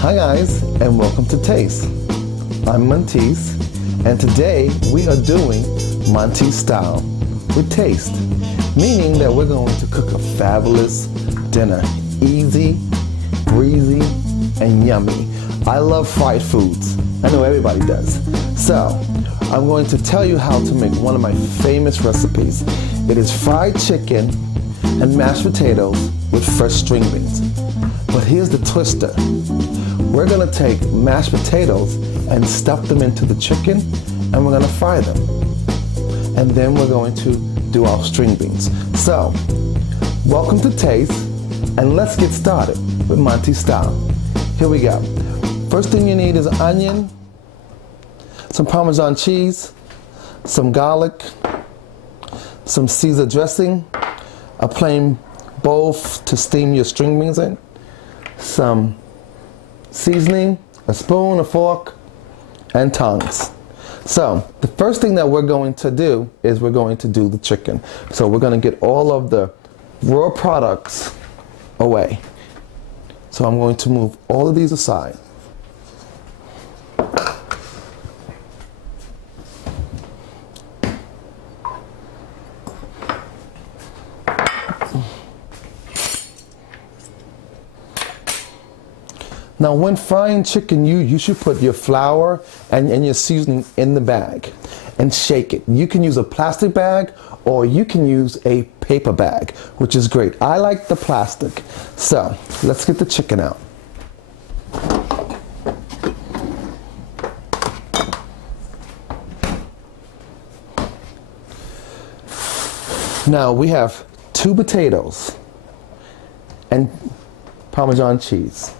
Hi guys, and welcome to Taste. I'm Monteys, and today we are doing Monteys style with taste, meaning that we're going to cook a fabulous dinner, easy, breezy, and yummy. I love fried foods. I know everybody does. So, I'm going to tell you how to make one of my famous recipes. It is fried chicken and mashed potatoes with fresh string beans. But here's the twister. We're gonna take mashed potatoes and stuff them into the chicken, and we're gonna fry them. And then we're going to do our string beans. So, welcome to Taste, and let's get started with Monty style. Here we go. First thing you need is onion, some Parmesan cheese, some garlic, some Caesar dressing, a plain bowl to steam your string beans in, some seasoning, a spoon, a fork, and tongs. So the first thing that we're going to do is we're going to do the chicken. So we're going to get all of the raw products away. So I'm going to move all of these aside. Now when frying chicken, you should put your flour and your seasoning in the bag and shake it. You can use a plastic bag or you can use a paper bag, which is great. I like the plastic. So let's get the chicken out. Now we have 2 potatoes and Parmesan cheese.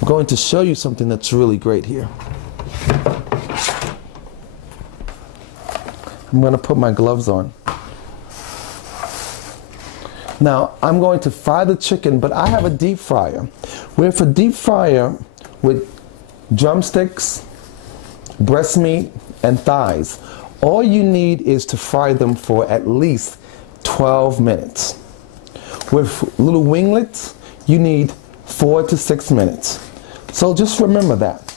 I'm going to show you something that's really great here. I'm going to put my gloves on. Now I'm going to fry the chicken, but I have a deep fryer. With a deep fryer with drumsticks, breast meat, and thighs, all you need is to fry them for at least 12 minutes. With little winglets, you need 4 to 6 minutes. So just remember that.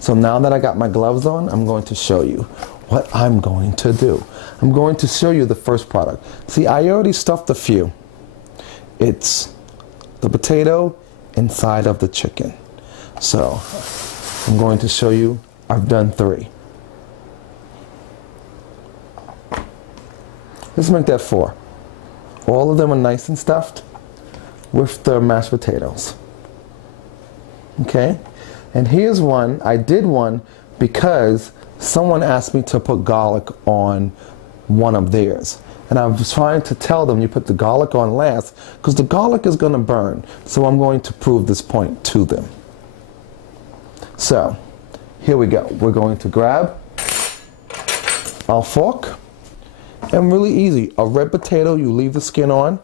So now that I got my gloves on, I'm going to show you what I'm going to do. I'm going to show you the first product. See, I already stuffed a few. It's the potato inside of the chicken. So I'm going to show you, I've done 3. Let's make that 4. All of them are nice and stuffed with the mashed potatoes. Okay, and here's one. I did one because someone asked me to put garlic on one of theirs. And I was trying to tell them you put the garlic on last because the garlic is going to burn. So I'm going to prove this point to them. So here we go. We're going to grab our fork. And really easy. A red potato, you leave the skin on.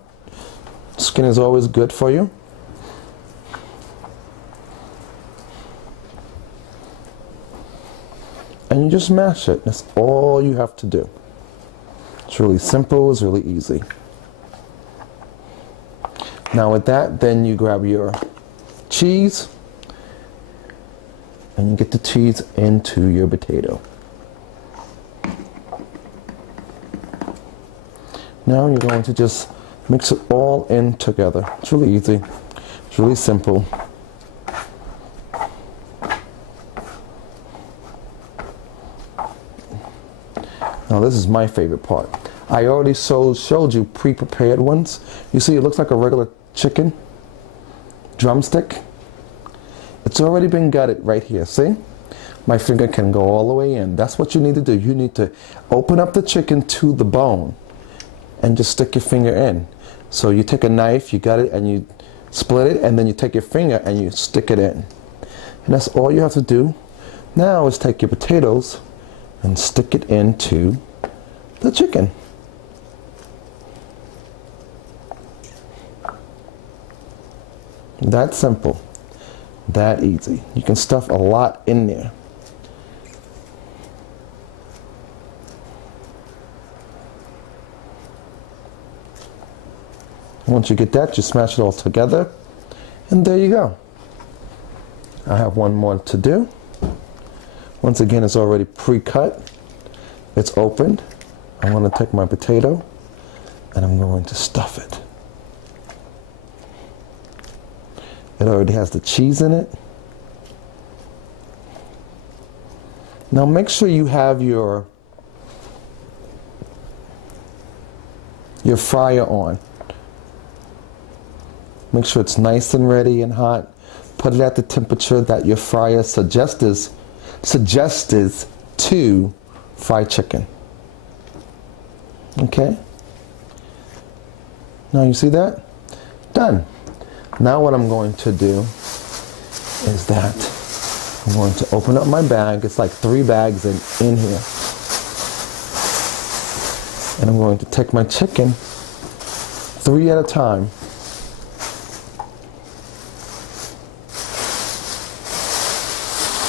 Skin is always good for you. And you just mash it. That's all you have to do. It's really simple, it's really easy. Now with that, then you grab your cheese and you get the cheese into your potato. Now you're going to just mix it all in together. It's really easy. It's really simple. Now this is my favorite part. I already showed you pre-prepared ones. You see it looks like a regular chicken drumstick. It's already been gutted right here, see? My finger can go all the way in. That's what you need to do. You need to open up the chicken to the bone and just stick your finger in. So you take a knife, you gut it, and you split it, and then you take your finger and you stick it in. And that's all you have to do. Now is take your potatoes and stick it into the chicken. That simple, that easy. You can stuff a lot in there. Once you get that, you smash it all together, and there you go. I have one more to do. Once again, it's already pre-cut. It's opened. I'm going to take my potato and I'm going to stuff it. It already has the cheese in it. Now make sure you have your fryer on. Make sure it's nice and ready and hot. Put it at the temperature that your fryer suggests to fried chicken. Okay? Now you see that? Done. Now what I'm going to do is that I'm going to open up my bag. It's like 3 bags in here. And I'm going to take my chicken 3 at a time.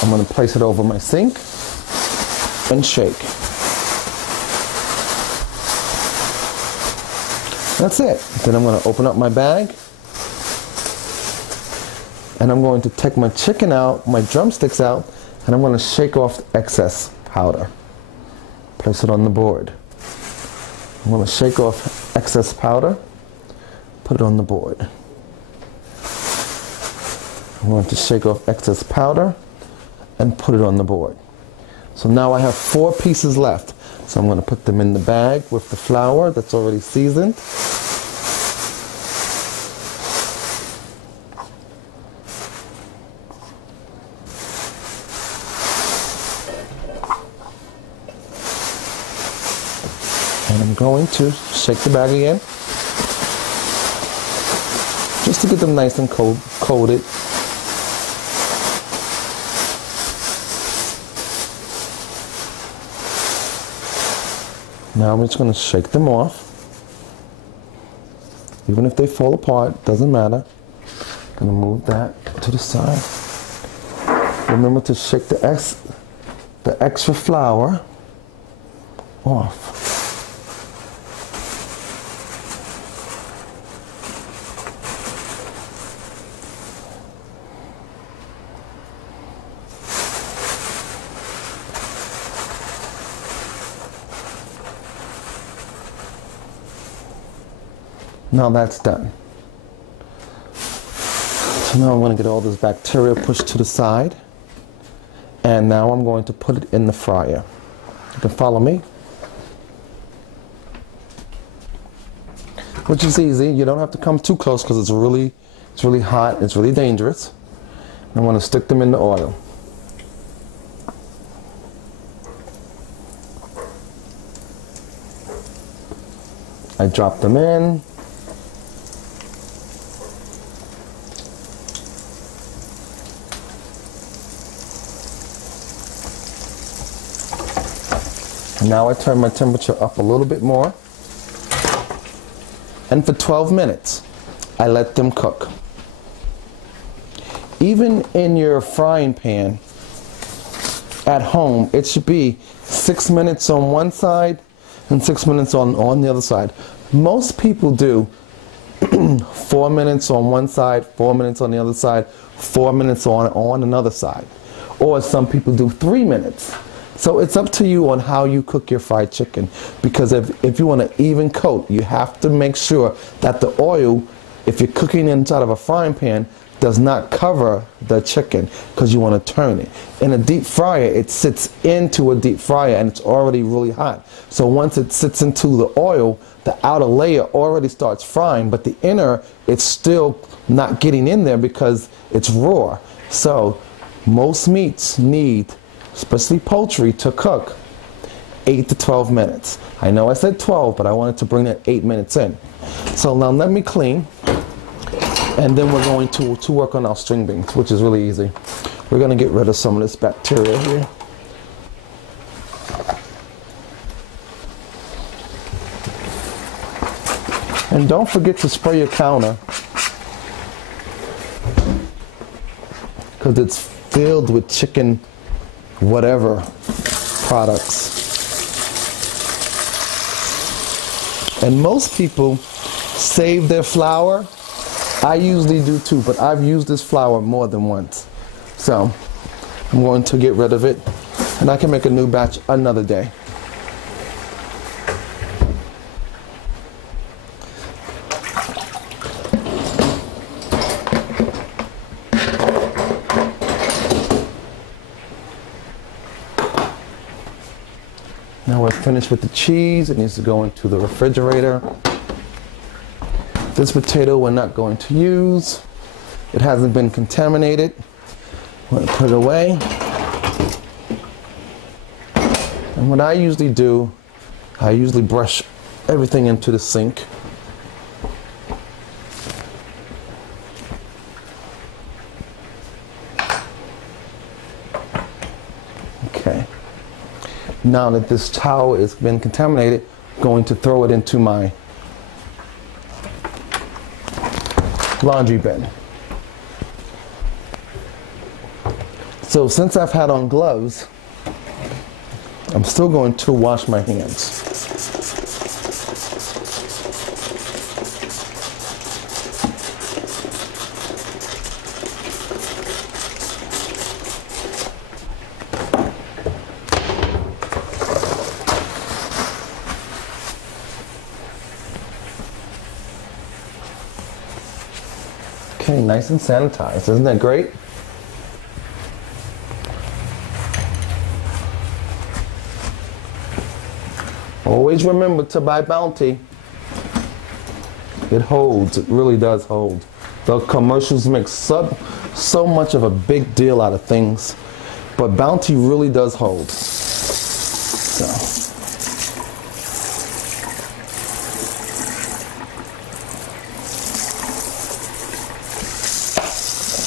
I'm going to place it over my sink and shake. That's it. Then I'm going to open up my bag and I'm going to take my chicken out, my drumsticks out, and I'm going to shake off the excess powder. Place it on the board. I'm going to shake off excess powder, put it on the board. I'm going to shake off excess powder and put it on the board. So now I have 4 pieces left. So I'm going to put them in the bag with the flour that's already seasoned. And I'm going to shake the bag again, just to get them nice and coated. Now I'm just going to shake them off. Even if they fall apart, doesn't matter. I'm going to move that to the side. Remember to shake the extra flour off. Now that's done. So now I'm going to get all this bacteria pushed to the side. And now I'm going to put it in the fryer. You can follow me. Which is easy. You don't have to come too close because it's really hot. It's really dangerous. I'm going to stick them in the oil. I drop them in. Now I turn my temperature up a little bit more. And for 12 minutes, I let them cook. Even in your frying pan at home, it should be 6 minutes on one side and 6 minutes on the other side. Most people do 4 minutes on one side, 4 minutes on the other side, 4 minutes on another side. Or some people do 3 minutes. So it's up to you on how you cook your fried chicken, because if you want an even coat, you have to make sure that the oil, if you're cooking inside of a frying pan, does not cover the chicken, because you want to turn it. In a deep fryer, it sits into a deep fryer and it's already really hot. So once it sits into the oil, the outer layer already starts frying, but the inner, it's still not getting in there because it's raw. So most meats need, especially poultry, to cook 8 to 12 minutes. I know I said 12, but I wanted to bring that 8 minutes in. So now let me clean, and then we're going to work on our string beans, which is really easy. We're going to get rid of some of this bacteria here. And don't forget to spray your counter, because it's filled with chicken whatever products. And most people save their flour. I usually do too, but I've used this flour more than once. So I'm going to get rid of it, and I can make a new batch another day. Now we're finished with the cheese. It needs to go into the refrigerator. This potato we're not going to use. It hasn't been contaminated. I'm going to put it away. And what I usually do, I usually brush everything into the sink. Okay. Now that this towel has been contaminated, I'm going to throw it into my laundry bin. So since I've had on gloves, I'm still going to wash my hands. Okay, nice and sanitized. Isn't that great? Always remember to buy Bounty. It holds. It really does hold. The commercials make so much of a big deal out of things, but Bounty really does hold.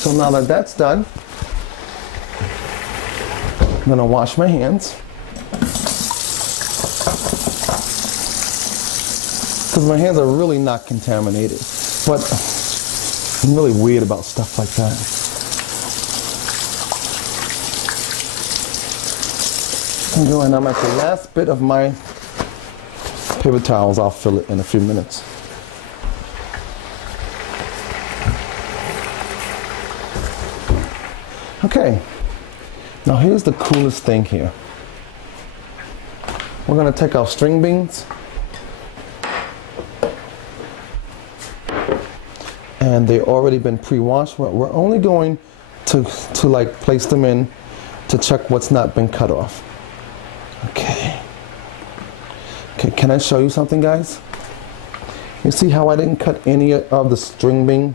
So now that that's done, I'm gonna wash my hands. Because my hands are really not contaminated. But I'm really weird about stuff like that. I'm going, I'm at the last bit of my paper towels. I'll fill it in a few minutes. Okay, now here's the coolest thing here. We're gonna take our string beans and they've already been pre-washed. We're only going to like place them in to check what's not been cut off. Okay, can I show you something, guys? You see how I didn't cut any of the string bean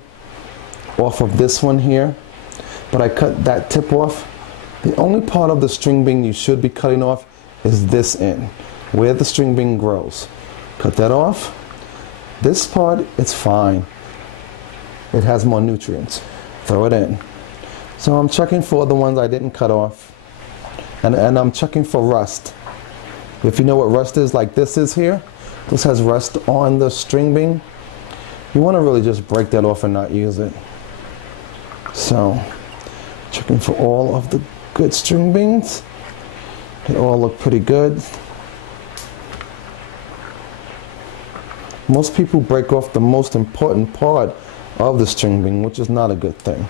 off of this one here? But I cut that tip off. The only part of the string bean you should be cutting off is this end, where the string bean grows. Cut that off. This part, it's fine. It has more nutrients. Throw it in. So I'm checking for the ones I didn't cut off. And I'm checking for rust. If you know what rust is, like this is here, this has rust on the string bean. You want to really just break that off and not use it. So, checking for all of the good string beans. They all look pretty good. Most people break off the most important part of the string bean, which is not a good thing.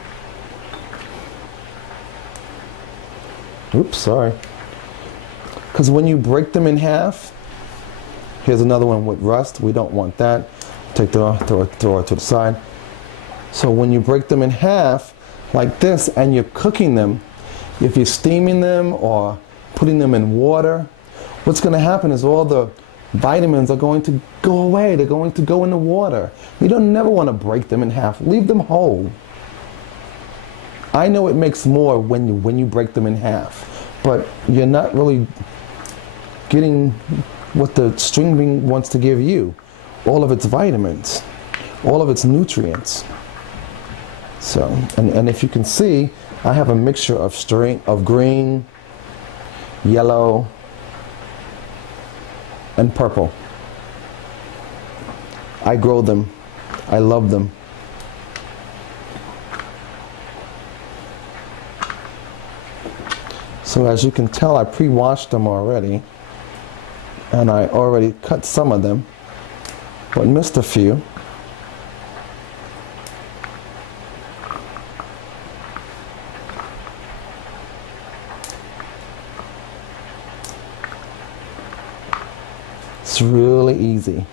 Oops, sorry. Because when you break them in half, here's another one with rust. We don't want that. Take that off, throw it to the side. So when you break them in half, like this, and you're cooking them, if you're steaming them or putting them in water, what's going to happen is all the vitamins are going to go away. They're going to go in the water. You don't never want to break them in half. Leave them whole. I know it makes more when you break them in half, but you're not really getting what the string bean wants to give you. All of its vitamins, all of its nutrients. So, and if you can see, I have a mixture of green, yellow, and purple. I grow them. I love them. So as you can tell, I pre-washed them already, and I already cut some of them, but missed a few. It's really easy.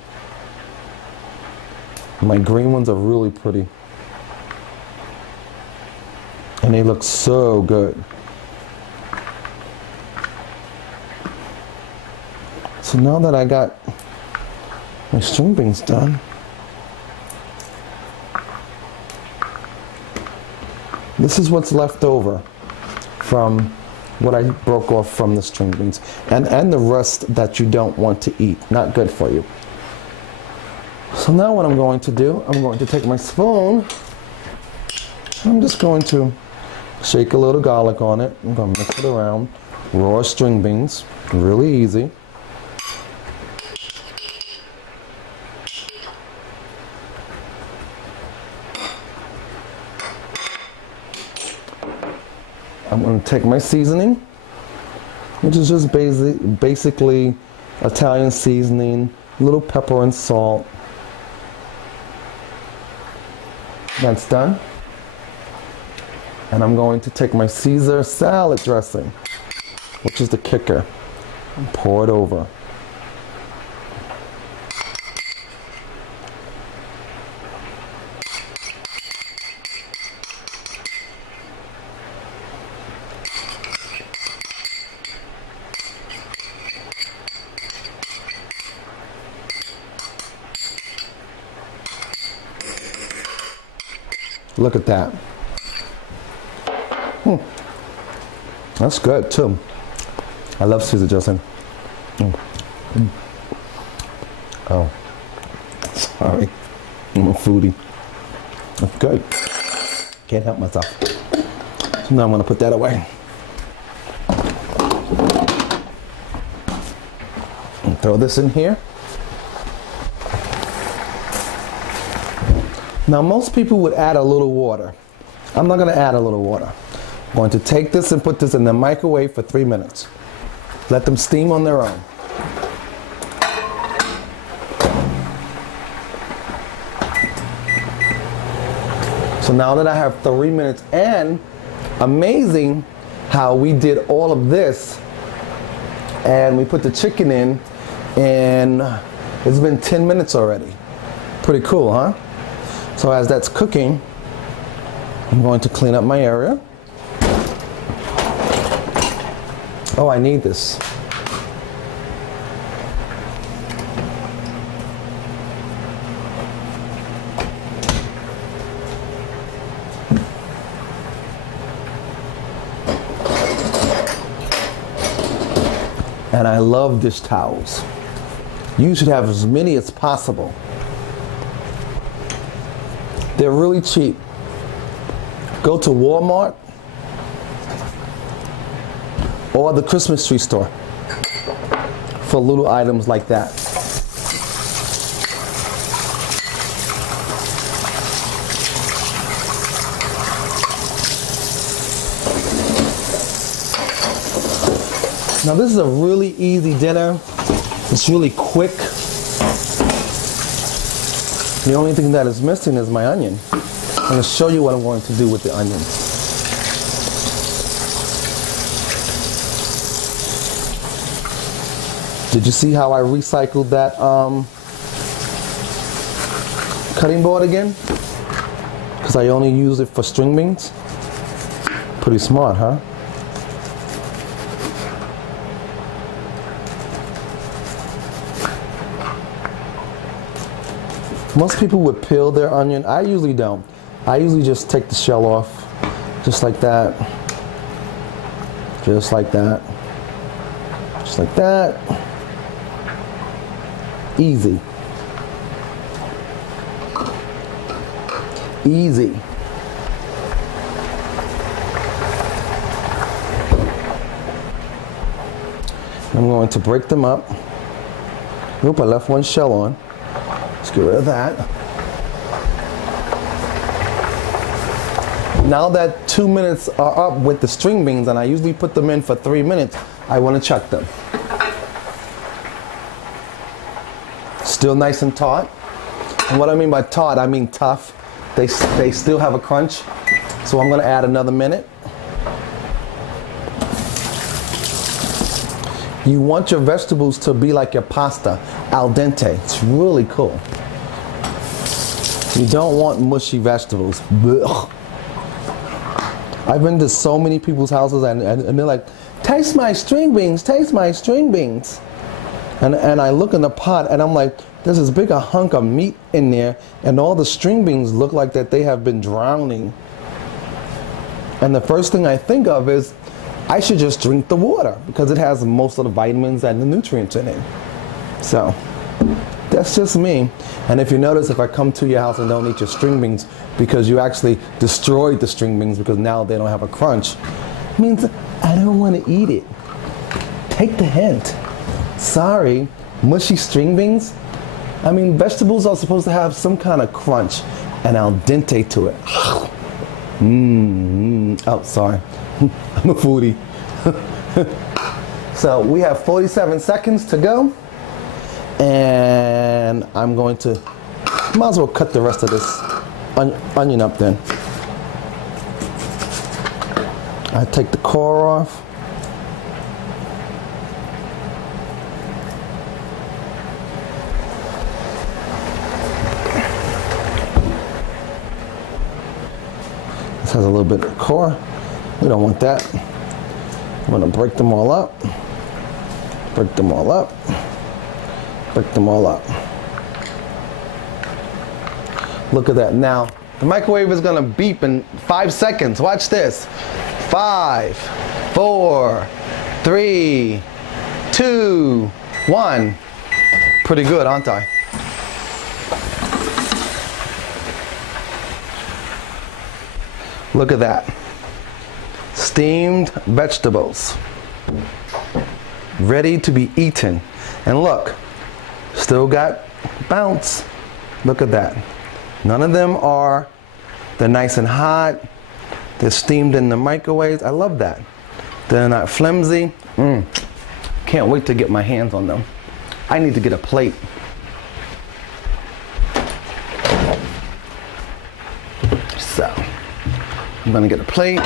My green ones are really pretty. And they look so good. So now that I got my string beans done, this is what's left over from what I broke off from the string beans. And the rust that you don't want to eat. Not good for you. So now what I'm going to do, I'm going to take my spoon. I'm just going to shake a little garlic on it. I'm going to mix it around. Raw string beans, really easy. I'm going to take my seasoning, which is just basically Italian seasoning, a little pepper and salt. That's done. And I'm going to take my Caesar salad dressing, which is the kicker, and pour it over. Look at that. That's good too. I love Caesar dressing. Oh, sorry. I'm a foodie. That's good. Can't help myself. So now I'm gonna put that away. And throw this in here. Now most people would add a little water. I'm not gonna add a little water. I'm going to take this and put this in the microwave for 3 minutes. Let them steam on their own. So now that I have 3 minutes, and amazing how we did all of this and we put the chicken in and it's been 10 minutes already. Pretty cool, huh? So as that's cooking, I'm going to clean up my area. Oh, I need this. And I love dish towels. You should have as many as possible. They're really cheap. Go to Walmart or the Christmas tree store for little items like that. Now this is a really easy dinner. It's really quick. The only thing that is missing is my onion. I'm going to show you what I'm going to do with the onion. Did you see how I recycled that cutting board again? Because I only use it for string beans. Pretty smart, huh? Most people would peel their onion. I usually don't. I usually just take the shell off, just like that. Just like that. Just like that. Easy. Easy. I'm going to break them up. Oop, I left one shell on. Let's get rid of that. Now that 2 minutes are up with the string beans, and I usually put them in for 3 minutes, I want to check them. Still nice and taut. And what I mean by taut, I mean tough. They still have a crunch. So I'm going to add another minute. You want your vegetables to be like your pasta, al dente. It's really cool. You don't want mushy vegetables. Blech. I've been to so many people's houses and they're like, taste my string beans, taste my string beans. And I look in the pot and I'm like, there's this big hunk of meat in there and all the string beans look like that they have been drowning. And the first thing I think of is, I should just drink the water because it has most of the vitamins and the nutrients in it. So, that's just me. And if you notice, if I come to your house and don't eat your string beans because you actually destroyed the string beans because now they don't have a crunch, it means I don't want to eat it. Take the hint. Sorry, mushy string beans? I mean, vegetables are supposed to have some kind of crunch and al dente to it. Oh, sorry. I'm a foodie. So we have 47 seconds to go. And I'm going to, might as well cut the rest of this onion up then. I take the core off. This has a little bit of core. We don't want that. I'm going to break them all up. Break them all up. Break them all up. Look at that. Now, the microwave is going to beep in 5 seconds. Watch this. 5, 4, 3, 2, 1. Pretty good, aren't I? Look at that. Steamed vegetables. Ready to be eaten. And look, still got bounce. Look at that. None of them they're nice and hot. They're steamed in the microwaves. I love that. They're not flimsy. Can't wait to get my hands on them. I need to get a plate. So, I'm gonna get a plate.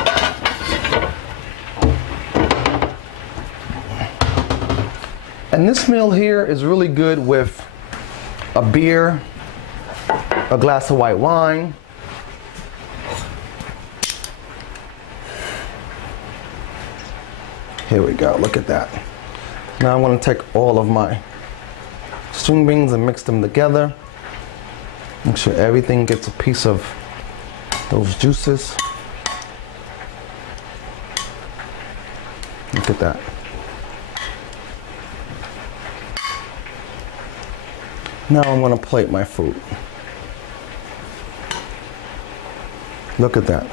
And this meal here is really good with a beer, a glass of white wine. Here we go, look at that. Now I'm going to take all of my string beans and mix them together. Make sure everything gets a piece of those juices. Look at that. Now I'm going to plate my food. Look at that.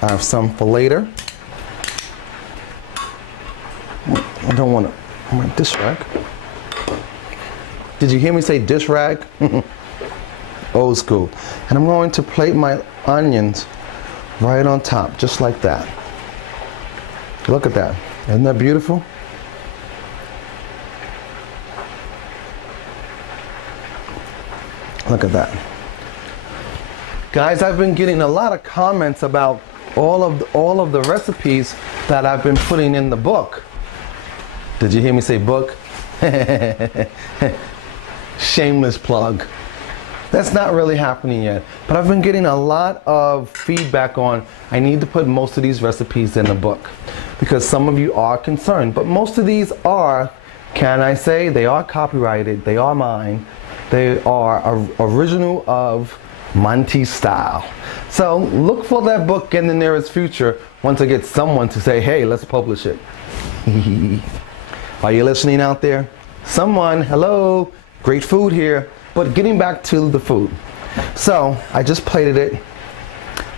I have some for later. I don't want to, my dish rag. Did you hear me say dish rag? Old school. And I'm going to plate my onions right on top, just like that. Look at that. Isn't that beautiful? Look at that. Guys, I've been getting a lot of comments about all of the recipes that I've been putting in the book. Did you hear me say book? Shameless plug. That's not really happening yet. But I've been getting a lot of feedback on I need to put most of these recipes in the book because some of you are concerned. But most of these are, can I say, they are copyrighted. They are mine. They are original of Monteys style. So look for that book in the nearest future once I get someone to say, hey, let's publish it. Are you listening out there? Someone, hello, great food here. But getting back to the food. So I just plated it.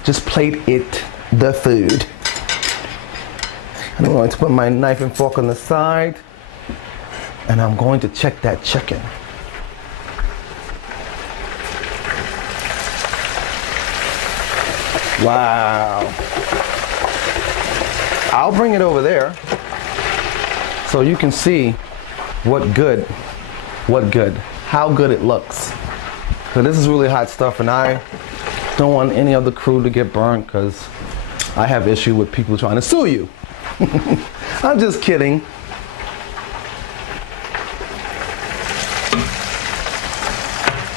Just plate it, the food. And I'm going to put my knife and fork on the side. And I'm going to check that chicken. Wow. I'll bring it over there so you can see how good it looks. So this is really hot stuff and I don't want any of the crew to get burnt because I have issue with people trying to sue you. I'm just kidding.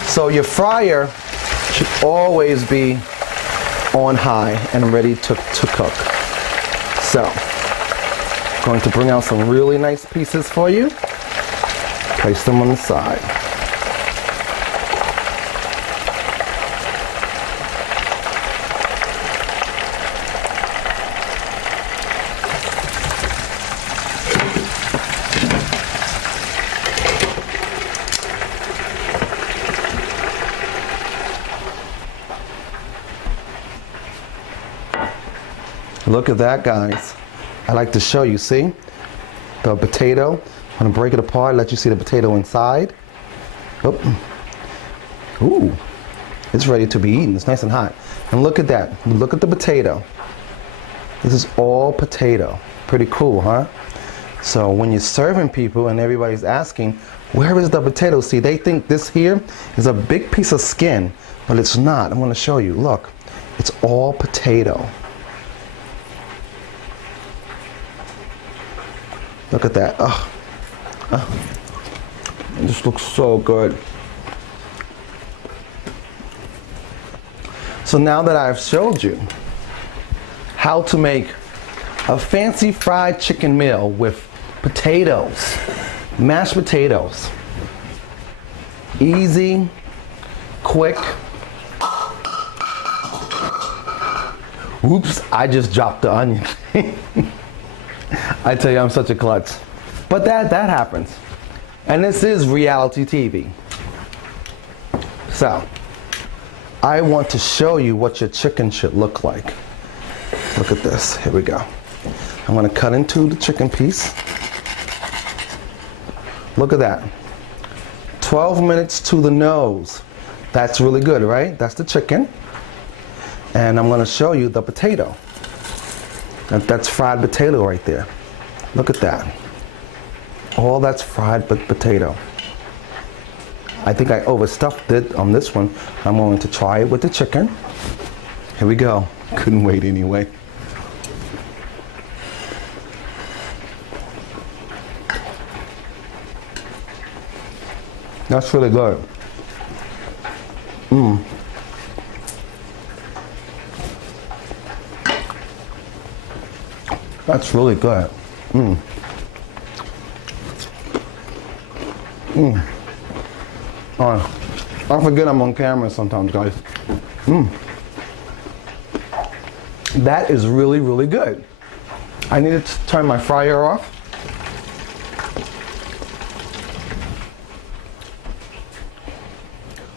So your fryer should always be on high and ready to cook. So, going to bring out some really nice pieces for you. Place them on the side. Look at that, guys. I like to show you, see? The potato. I'm gonna break it apart, let you see the potato inside. Oh. Ooh, it's ready to be eaten. It's nice and hot. And look at that. Look at the potato. This is all potato. Pretty cool, huh? So when you're serving people and everybody's asking, where is the potato? See, they think this here is a big piece of skin, but it's not. I'm gonna show you. Look, it's all potato. Look at that. Oh, it just looks so good. So now that I've showed you how to make a fancy fried chicken meal with potatoes, mashed potatoes, easy, quick. Oops, I just dropped the onion. I tell you, I'm such a klutz. But that happens. And this is reality TV. So, I want to show you what your chicken should look like. Look at this. Here we go. I'm going to cut into the chicken piece. Look at that. 12 minutes to the nose. That's really good, right? That's the chicken. And I'm going to show you the potato. That's fried potato right there. Look at that. All that's fried potato. I think I overstuffed it on this one. I'm going to try it with the chicken. Here we go. Couldn't wait anyway. That's really good. That's really good. I forget I'm on camera sometimes, guys. That is really, really good. I needed to turn my fryer off.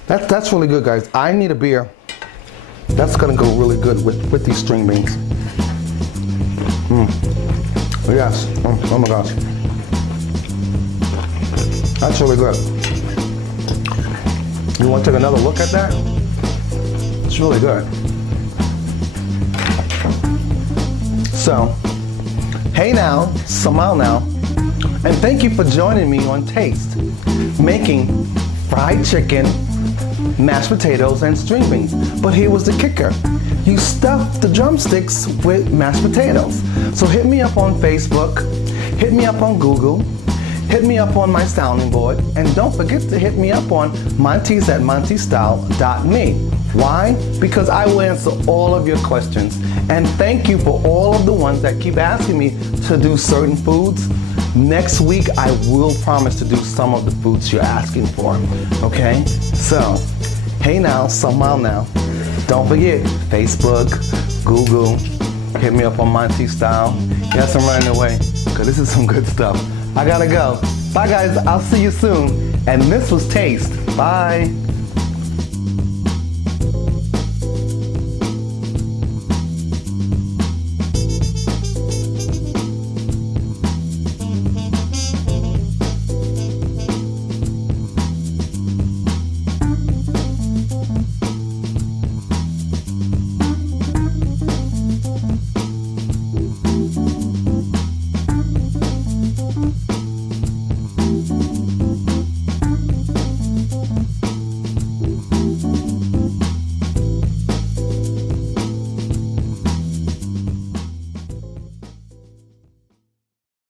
That's really good, guys. I need a beer. That's gonna go really good with these string beans. Yes. Oh my gosh. That's really good. You want to take another look at that? It's really good. So, hey now, Samal now, and thank you for joining me on Taste, making fried chicken, mashed potatoes, and string beans. But here was the kicker. You stuffed the drumsticks with mashed potatoes. So hit me up on Facebook, hit me up on Google, hit me up on my sounding board, and don't forget to hit me up on Monteys at montystyle.me. Why? Because I will answer all of your questions. And thank you for all of the ones that keep asking me to do certain foods. Next week, I will promise to do some of the foods you're asking for, okay? So, hey now, Samal now. Don't forget, Facebook, Google, hit me up on Monty Style. Yes, I'm running away, because this is some good stuff. I gotta go. Bye guys, I'll see you soon. And this was Taste. Bye.